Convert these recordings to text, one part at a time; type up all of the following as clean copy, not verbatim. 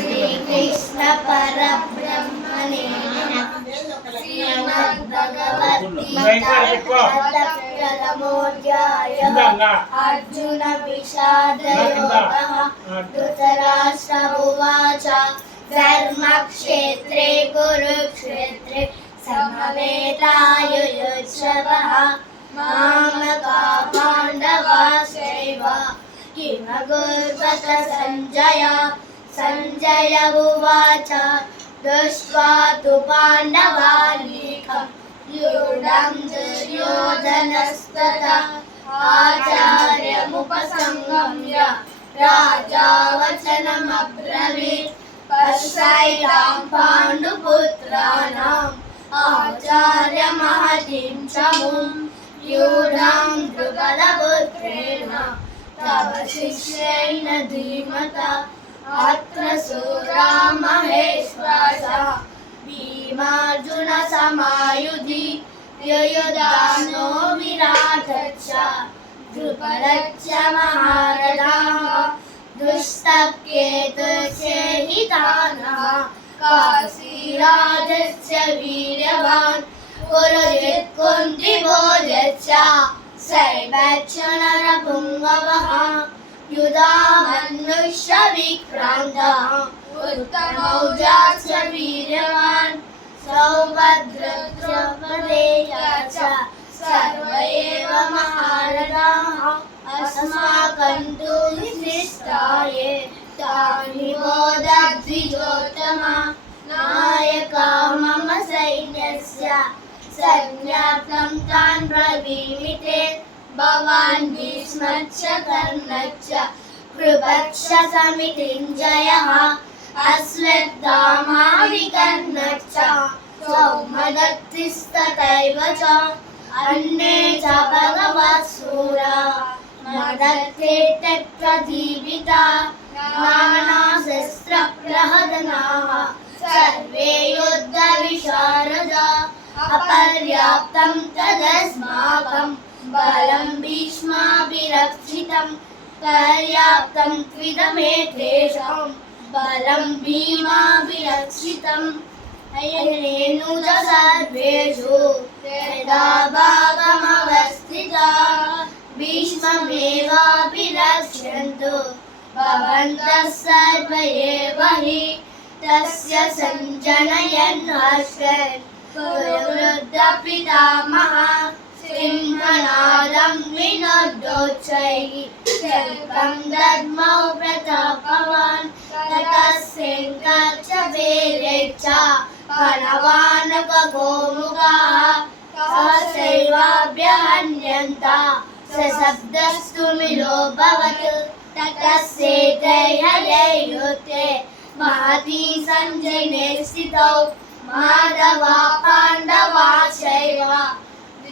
శ్రీకృష్ణ పరబ్రహ్మణే నమః. శ్రీమద్భగవద్గీత అర్జున విషాదయోగః. ధృతరాష్ట్ర ఉవాచ ధర్మక్షేత్రే కురుక్షేత్రే సమవేతాయుయుత్సవః. మామకా పాండవాశ్చైవ కిమకుర్వత సంజయ. సంజయ ఉవాచ దృష్ట్వా తు పాండవానీకం వ్యూఢం దుర్యోధనస్తథా ఆచార్యముపసంగమ్య రాజా వచనమబ్రవీత్. పశ్యైతాం పాండుపుత్రాణాం ఆచార్యమహతిం చముం వ్యూఢం ద్రుపదపుత్రేణ తవ శిష్యేణ ధీమతా. అత్ర శూరా మహేశ్వాసా భీమార్జున సమాయుధి యుయుధానో విరాటచ్చ ద్రుపదచ్చ మహారథాః. దుష్టకేతుశ్చేహితానః కాశీరాజస్య వీర్యవాన్ పురోజిత్ కుంతిభోజశ్చ శైవచ్చనరపుంగవః. युधामन्युष्य विक्रान्तः उत्तमौजास्य वीर्यवान् सौभद्रद्रौपदेय च सर्व एव महारथाः. अस्माकं तु विशिष्टाये तानि बोधद्विजोत्तमा. नायका मम सैन्यस्य सैन्यार्थं तान् ब्रवीमि ते. भवान् भीष्मश्च कर्णश्च कृपश्च समितिञ्जयः अश्वत्थामा विकर्णश्च सौमदत्तिस्तथैव च अन्ये च भगवत्सूरा मदत्ते तत्प्रदीपिता. नानाशस्त्रप्रहदनाः सर्वे युद्धविशारदा. अपर्याप्तं तदस्माकं बलं भीष्माभिरक्षितं. पर्याप्तं त्विदमेतेषां बलं भीमाभिरक्षितम्. अयनेनु च सर्वेषु यदा भागमवस्थिताः भीष्ममेवाभिरक्ष्यन्तु भवन्तः सर्व एव हि. तस्य सञ्जनयन् हर्षन् कुरुवृद्धपितामहः सिंहनादं विनोदोच्चैः शल्कं दद्मौ प्रतापवान्. ततः सिंहश्च वीर्यश्च पणवानकगोमुखाः सहसैवाभ्यहन्यन्तः सशब्दस्तु मिलोऽभवत्. ततः सेतैर्हयैर्युते महती सञ्जने स्थितौ माधवा पाण्डवा चैव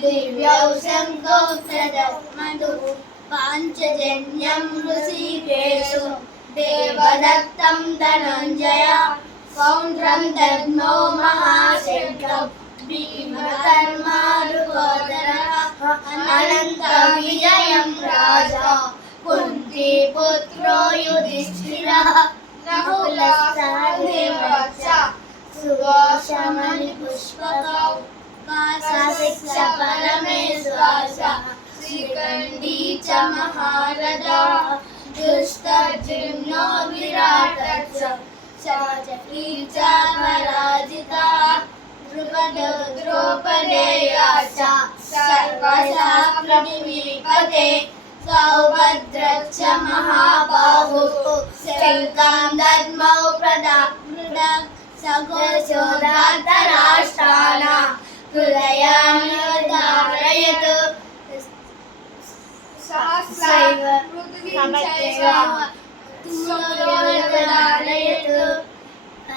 दिव्यौ शङ्कौ तदमधुः. पाञ्चजन्यं ऋषिकेषु देवदत्तं धनञ्जय पौण्ड्रं दद्मौ महाशङ्खौ भीमकर्मारुगोदरः. अनन्तविजयं राजा कुन्तीपुत्रो युधिष्ठिरः. नकुलसहदेवश्च सुघोषमणिपुष्पकौ काशिश्च परमेश्वरश्च श्रीकण्डी च महारथः. दुष्टद्युम्नो विराटश्च शातकी च पराजिता. द्रुपदो द्रौपदेयश्च सर्वशास्त्रविपते. सौभद्रश्च महाबाहुः शङ्खं दद्मौ प्रदापृढः. सघोषोदातराष्ट्राणां हृदयान्योदारयत्. सहस्रैव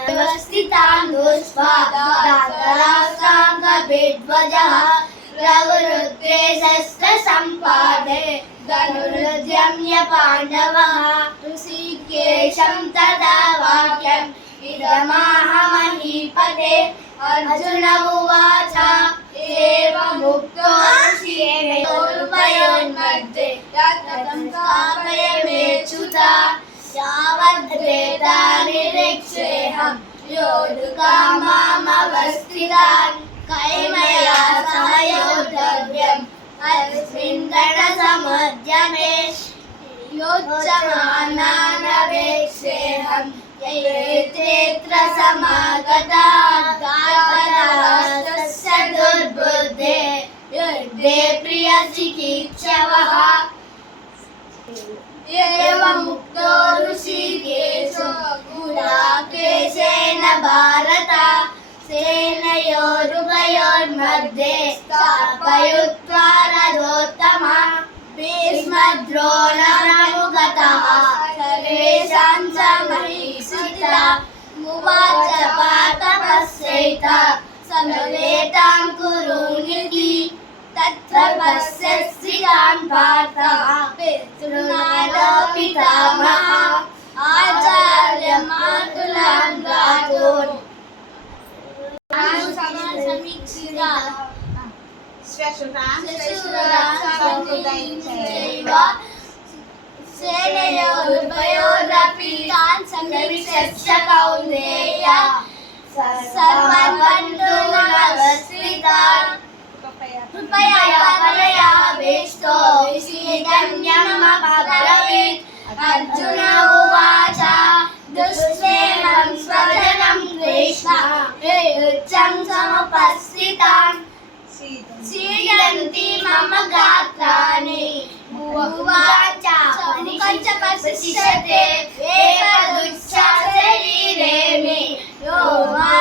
व्यवस्थितान् दृष्ट्वा दातराष्ट्रां कपिध्वजः रघुरुद्रे शस्त्रसम्पादे धनुरुद्यम्य पाण्डवः. ऋषिकेशं तदा वाक्यम् इदमाहमहीपते. अर्जुन उवाच एवमुक्तो ऋषियोर्वयोर्मध्ये रथं स्थापयाम्यच्युता. यावद्रेता निरीक्ष योद्धुकामामवस्थितान् कैमया सह योद्धव्यम् अस्मिन् रणसमुद्यमे योत्समानानवेक्षेऽहम् ययेतेऽत्र समागताः गातरास्तस्य दुर्बुद्धे युद्धे प्रियचिकीर्षवः एवमुक्तो ऋषिकेशो गुडाकेशेन भारत सेनयोरुभयोर्मध्ये स्थापयित्वा रथोत्तमा भीष्मद्रोणमुगतः सर्वेषां च महीक्षिता मुवाच पार्थपस्यैता समवेतां कुरूनिति तत्र पश्यस्यान् पार्थः पितृनाथपितामहः आचार्यमातुलान् भ्रातॄन् समीक्षिता सेनयोरुभयोरपि तान् समीक्ष्य कौन्तेय सर्वान् बन्धूनवस्थितान् कृपया परयावेष्टो विषीदन्यमब्रवीत् अर्जुन उवाच दुष्प्रेमं स्वजनं कृष्ण युच्छं समुपस्थितान् सीदन्ति मम गात्राणि उवाच मुखञ्च पश्यते एतदुच्च शरीरे मे यो वा